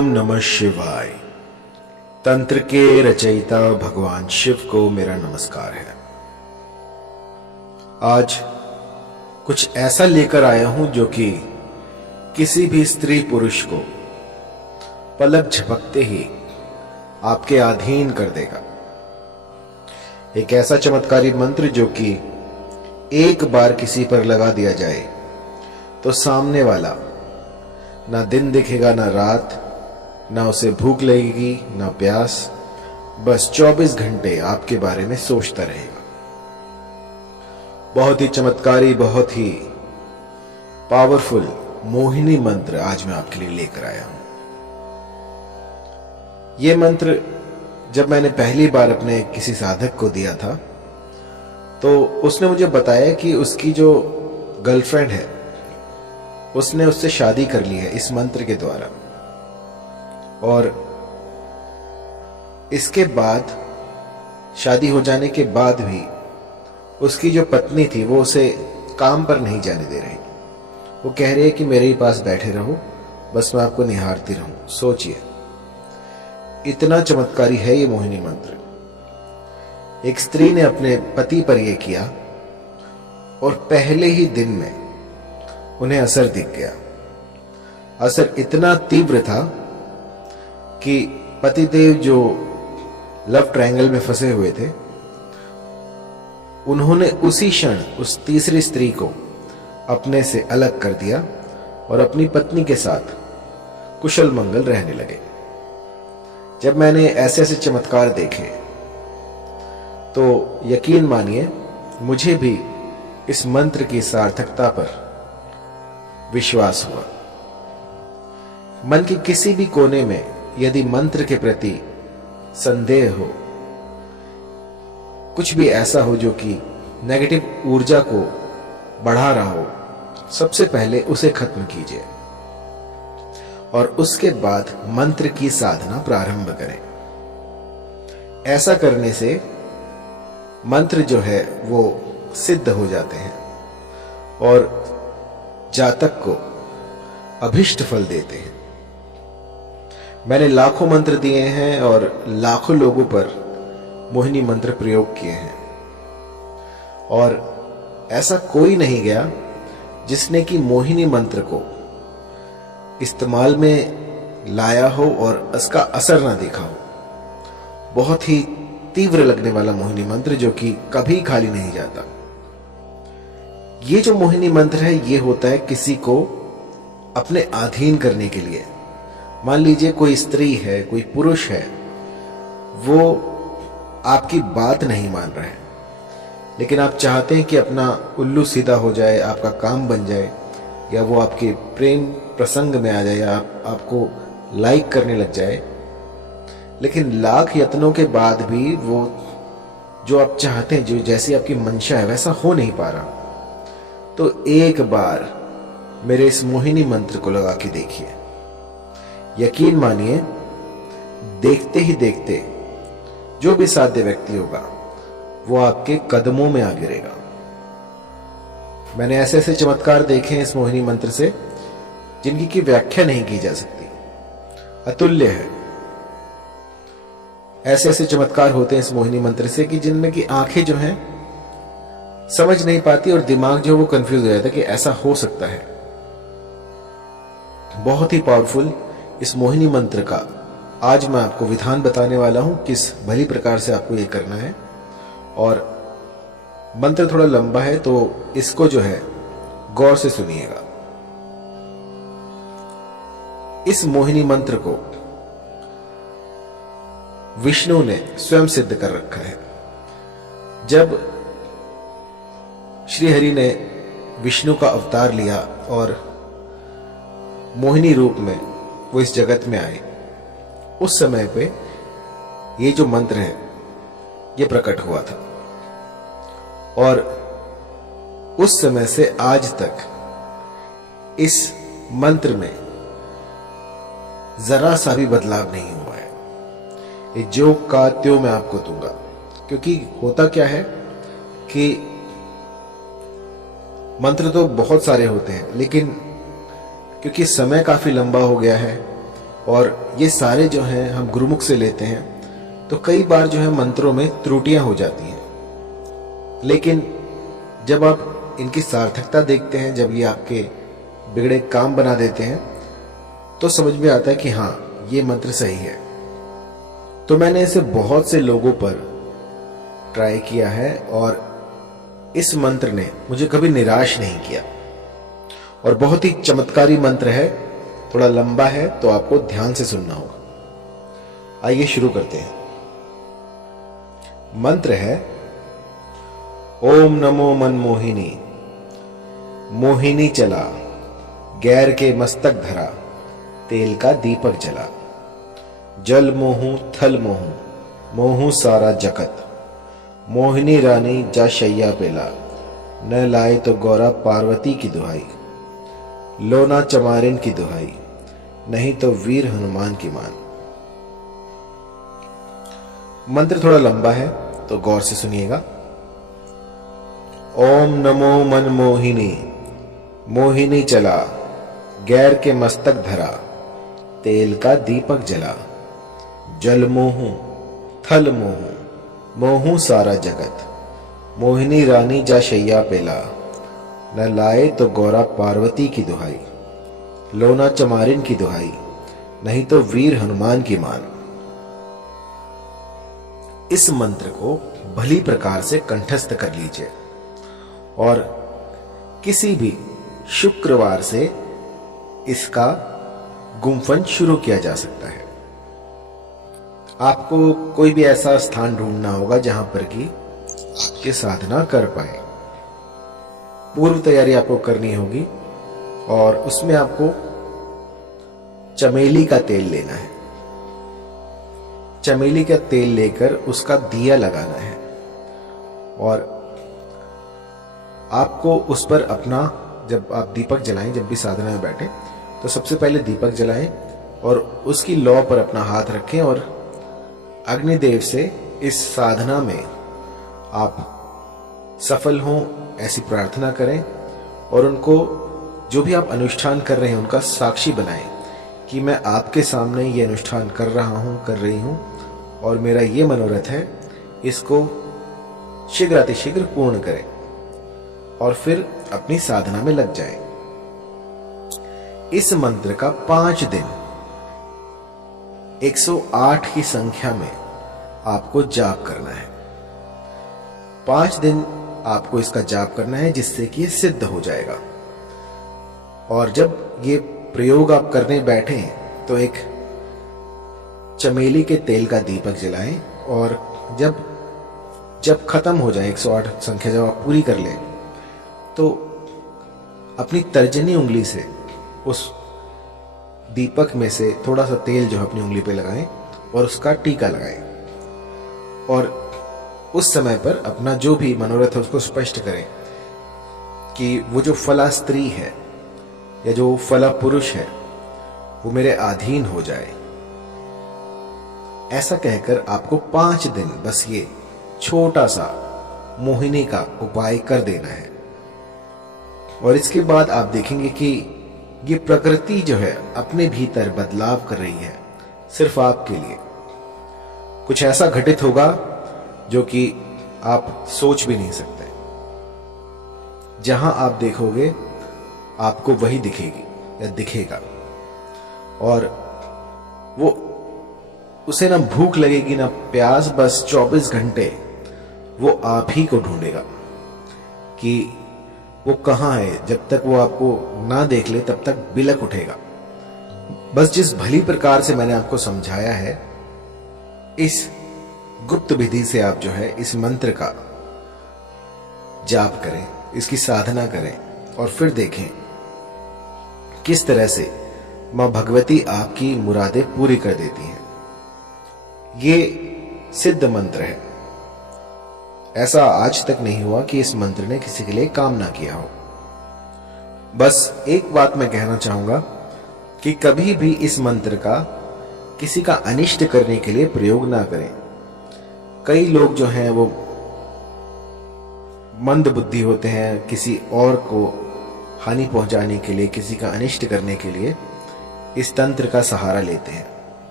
ओम नमः शिवाय। तंत्र के रचयिता भगवान शिव को मेरा नमस्कार है। आज कुछ ऐसा लेकर आया हूं जो कि किसी भी स्त्री पुरुष को पलक झपकते ही आपके अधीन कर देगा। एक ऐसा चमत्कारी मंत्र जो कि एक बार किसी पर लगा दिया जाए तो सामने वाला ना दिन दिखेगा ना रात, ना उसे भूख लगेगी ना प्यास, बस 24 घंटे आपके बारे में सोचता रहेगा। बहुत ही चमत्कारी, बहुत ही पावरफुल मोहिनी मंत्र आज मैं आपके लिए लेकर आया हूं। यह मंत्र जब मैंने पहली बार अपने किसी साधक को दिया था तो उसने मुझे बताया कि उसकी जो गर्लफ्रेंड है उसने उससे शादी कर ली है इस मंत्र के द्वारा, और इसके बाद शादी हो जाने के बाद भी उसकी जो पत्नी थी वो उसे काम पर नहीं जाने दे रही। वो कह रही है कि मेरे ही पास बैठे रहो, बस मैं आपको निहारती रहूं। सोचिए, इतना चमत्कारी है ये मोहिनी मंत्र। एक स्त्री ने अपने पति पर यह किया और पहले ही दिन में उन्हें असर दिख गया। असर इतना तीव्र था कि पतिदेव जो लव ट्रायंगल में फंसे हुए थे, उन्होंने उसी क्षण उस तीसरी स्त्री को अपने से अलग कर दिया और अपनी पत्नी के साथ कुशल मंगल रहने लगे। जब मैंने ऐसे ऐसे चमत्कार देखे तो यकीन मानिए मुझे भी इस मंत्र की सार्थकता पर विश्वास हुआ। मन के किसी भी कोने में यदि मंत्र के प्रति संदेह हो, कुछ भी ऐसा हो जो कि नेगेटिव ऊर्जा को बढ़ा रहा हो, सबसे पहले उसे खत्म कीजिए और उसके बाद मंत्र की साधना प्रारंभ करें। ऐसा करने से मंत्र जो है वो सिद्ध हो जाते हैं और जातक को अभिष्ट फल देते हैं। मैंने लाखों मंत्र दिए हैं और लाखों लोगों पर मोहिनी मंत्र प्रयोग किए हैं, और ऐसा कोई नहीं गया जिसने कि मोहिनी मंत्र को इस्तेमाल में लाया हो और उसका असर ना देखा हो। बहुत ही तीव्र लगने वाला मोहिनी मंत्र जो कि कभी खाली नहीं जाता। ये जो मोहिनी मंत्र है ये होता है किसी को अपने अधीन करने के लिए। मान लीजिए कोई स्त्री है, कोई पुरुष है, वो आपकी बात नहीं मान रहा है, लेकिन आप चाहते हैं कि अपना उल्लू सीधा हो जाए, आपका काम बन जाए, या वो आपके प्रेम प्रसंग में आ जाए, या आपको लाइक करने लग जाए, लेकिन लाख यत्नों के बाद भी वो जो आप चाहते हैं, जो जैसी आपकी मंशा है वैसा हो नहीं पा रहा। तो एक बार मेरे इस मोहिनी मंत्र को लगा के देखिए। यकीन मानिए, देखते ही देखते जो भी साध्य व्यक्ति होगा वो आपके कदमों में आ गिरेगा। मैंने ऐसे ऐसे चमत्कार देखे हैं इस मोहिनी मंत्र से जिनकी की व्याख्या नहीं की जा सकती, अतुल्य है। ऐसे ऐसे चमत्कार होते हैं इस मोहिनी मंत्र से कि जिनमें की आंखें जो हैं समझ नहीं पाती और दिमाग जो वो कंफ्यूज हो जाता है कि ऐसा हो सकता है। बहुत ही पावरफुल इस मोहिनी मंत्र का आज मैं आपको विधान बताने वाला हूं, किस भली प्रकार से आपको ये करना है। और मंत्र थोड़ा लंबा है तो इसको जो है गौर से सुनिएगा। इस मोहिनी मंत्र को विष्णु ने स्वयं सिद्ध कर रखा है। जब श्री हरि ने विष्णु का अवतार लिया और मोहिनी रूप में वो इस जगत में आए, उस समय पे ये जो मंत्र है ये प्रकट हुआ था, और उस समय से आज तक इस मंत्र में जरा सा भी बदलाव नहीं हुआ है। ये जो का त्यों मैं आपको दूंगा, क्योंकि होता क्या है कि मंत्र तो बहुत सारे होते हैं, लेकिन क्योंकि समय काफी लंबा हो गया है और ये सारे जो हैं हम गुरुमुख से लेते हैं, तो कई बार जो है मंत्रों में त्रुटियां हो जाती हैं। लेकिन जब आप इनकी सार्थकता देखते हैं, जब ये आपके बिगड़े काम बना देते हैं, तो समझ में आता है कि हाँ, ये मंत्र सही है। तो मैंने इसे बहुत से लोगों पर ट्राई किया है और इस मंत्र ने मुझे कभी निराश नहीं किया और बहुत ही चमत्कारी मंत्र है। थोड़ा लंबा है तो आपको ध्यान से सुनना होगा। आइए शुरू करते हैं। मंत्र है ओम नमो मनमोहिनी, मोहिनी चला, गैर के मस्तक धरा, तेल का दीपक जला, जल मोहू थल मोहू, मोहू सारा जगत, मोहिनी रानी जा शैया पेला, न लाए तो गौरा पार्वती की दुहाई, लोना चमारिन की दुहाई, नहीं तो वीर हनुमान की मान। मंत्र थोड़ा लंबा है तो गौर से सुनिएगा। ओम नमो मनमोहिनी, मोहिनी चला, गैर के मस्तक धरा, तेल का दीपक जला, जल मोहू थल मोहू, मोहू सारा जगत, मोहिनी रानी जा शैया पेला, न लाए तो गौरा पार्वती की दुहाई, लोना चमारिन की दुहाई, नहीं तो वीर हनुमान की मान। इस मंत्र को भली प्रकार से कंठस्थ कर लीजिए और किसी भी शुक्रवार से इसका गुम्फन शुरू किया जा सकता है। आपको कोई भी ऐसा स्थान ढूंढना होगा जहां पर कि आपकी साधना कर पाए। पूर्व तैयारी आपको करनी होगी और उसमें आपको चमेली का तेल लेना है। चमेली का तेल लेकर उसका दिया लगाना है और आपको उस पर अपना, जब आप दीपक जलाएं, जब भी साधना में बैठे तो सबसे पहले दीपक जलाएं और उसकी लौ पर अपना हाथ रखें और अग्निदेव से इस साधना में आप सफल हों ऐसी प्रार्थना करें और उनको, जो भी आप अनुष्ठान कर रहे हैं, उनका साक्षी बनाएं कि मैं आपके सामने ये अनुष्ठान कर रहा हूं, कर रही हूं और मेरा ये मनोरथ है, इसको शीघ्रातिशीघ्र पूर्ण करें और फिर अपनी साधना में लग जाएं। इस मंत्र का 5 दिन 108 की संख्या में आपको जाप करना है। 5 दिन आपको इसका जाप करना है जिससे कि ये सिद्ध हो जाएगा। और जब ये प्रयोग आप करने बैठे तो एक चमेली के तेल का दीपक जलाएं और जब खत्म हो जाए 108 संख्या जब आप पूरी कर लें तो अपनी तर्जनी उंगली से उस दीपक में से थोड़ा सा तेल जो है अपनी उंगली पे लगाएं और उसका टीका लगाएं और उस समय पर अपना जो भी मनोरथ है उसको स्पष्ट करें कि वो जो फला स्त्री है या जो फला पुरुष है वो मेरे अधीन हो जाए। ऐसा कहकर आपको 5 दिन बस ये छोटा सा मोहिनी का उपाय कर देना है और इसके बाद आप देखेंगे कि ये प्रकृति जो है अपने भीतर बदलाव कर रही है। सिर्फ आपके लिए कुछ ऐसा घटित होगा जो कि आप सोच भी नहीं सकते। जहां आप देखोगे आपको वही दिखेगी या दिखेगा और वो उसे ना भूख लगेगी ना प्यास, बस 24 घंटे वो आप ही को ढूंढेगा कि वो कहां है। जब तक वो आपको ना देख ले तब तक बिलक उठेगा। बस जिस भली प्रकार से मैंने आपको समझाया है, इस गुप्त विधि से आप जो है इस मंत्र का जाप करें, इसकी साधना करें और फिर देखें किस तरह से मां भगवती आपकी मुरादें पूरी कर देती हैं। ये सिद्ध मंत्र है। ऐसा आज तक नहीं हुआ कि इस मंत्र ने किसी के लिए काम ना किया हो। बस एक बात मैं कहना चाहूंगा कि कभी भी इस मंत्र का किसी का अनिष्ट करने के लिए प्रयोग ना करें। कई लोग जो हैं वो मंद बुद्धि होते हैं, किसी और को हानि पहुंचाने के लिए, किसी का अनिष्ट करने के लिए इस तंत्र का सहारा लेते हैं।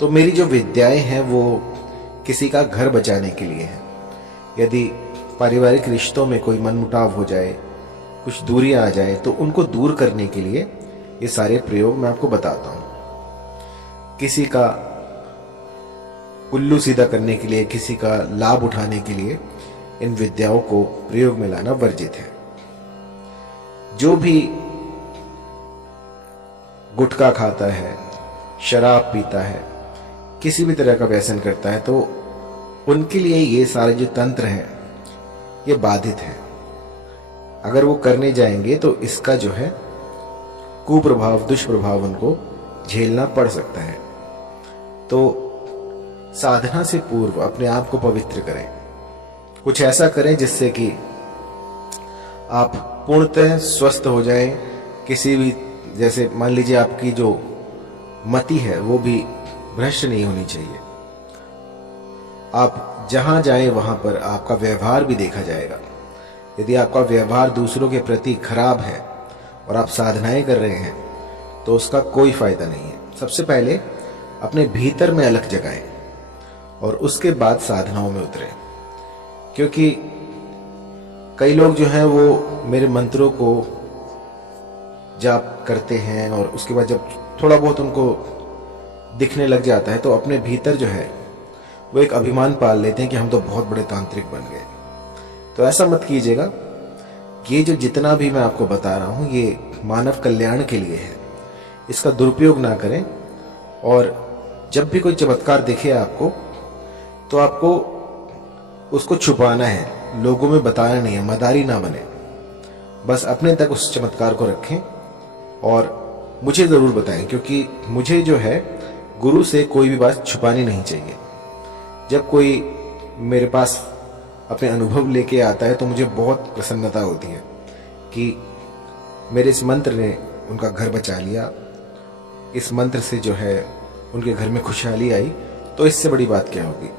तो मेरी जो विद्याएं हैं वो किसी का घर बचाने के लिए है। यदि पारिवारिक रिश्तों में कोई मनमुटाव हो जाए, कुछ दूरियां आ जाए, तो उनको दूर करने के लिए ये सारे प्रयोग मैं आपको बताता हूं। किसी का उल्लू सीधा करने के लिए, किसी का लाभ उठाने के लिए इन विद्याओं को प्रयोग में लाना वर्जित है। जो भी गुटखा खाता है, शराब पीता है, किसी भी तरह का व्यसन करता है, तो उनके लिए ये सारे जो तंत्र हैं ये बाधित है। अगर वो करने जाएंगे तो इसका जो है कुप्रभाव, दुष्प्रभाव उनको झेलना पड़ सकता है। तो साधना से पूर्व अपने आप को पवित्र करें। कुछ ऐसा करें जिससे कि आप पूर्णतः स्वस्थ हो जाएं। किसी भी, जैसे मान लीजिए आपकी जो मति है वो भी भ्रष्ट नहीं होनी चाहिए। आप जहां जाएं वहां पर आपका व्यवहार भी देखा जाएगा। यदि आपका व्यवहार दूसरों के प्रति खराब है और आप साधनाएं कर रहे हैं तो उसका कोई फायदा नहीं है। सबसे पहले अपने भीतर में अलख जगाएं और उसके बाद साधनाओं में उतरें। क्योंकि कई लोग जो हैं वो मेरे मंत्रों को जाप करते हैं और उसके बाद जब थोड़ा बहुत उनको दिखने लग जाता है तो अपने भीतर जो है वो एक अभिमान पाल लेते हैं कि हम तो बहुत बड़े तांत्रिक बन गए। तो ऐसा मत कीजिएगा। ये जो जितना भी मैं आपको बता रहा हूं ये मानव कल्याण के लिए है। इसका दुरुपयोग ना करें। और जब भी कोई चमत्कार दिखे आपको तो आपको उसको छुपाना है, लोगों में बताना नहीं है। मदारी ना बने, बस अपने तक उस चमत्कार को रखें और मुझे जरूर बताएं। क्योंकि मुझे जो है गुरु से कोई भी बात छुपानी नहीं चाहिए। जब कोई मेरे पास अपने अनुभव लेके आता है तो मुझे बहुत प्रसन्नता होती है कि मेरे इस मंत्र ने उनका घर बचा लिया, इस मंत्र से जो है उनके घर में खुशहाली आई। तो इससे बड़ी बात क्या होगी।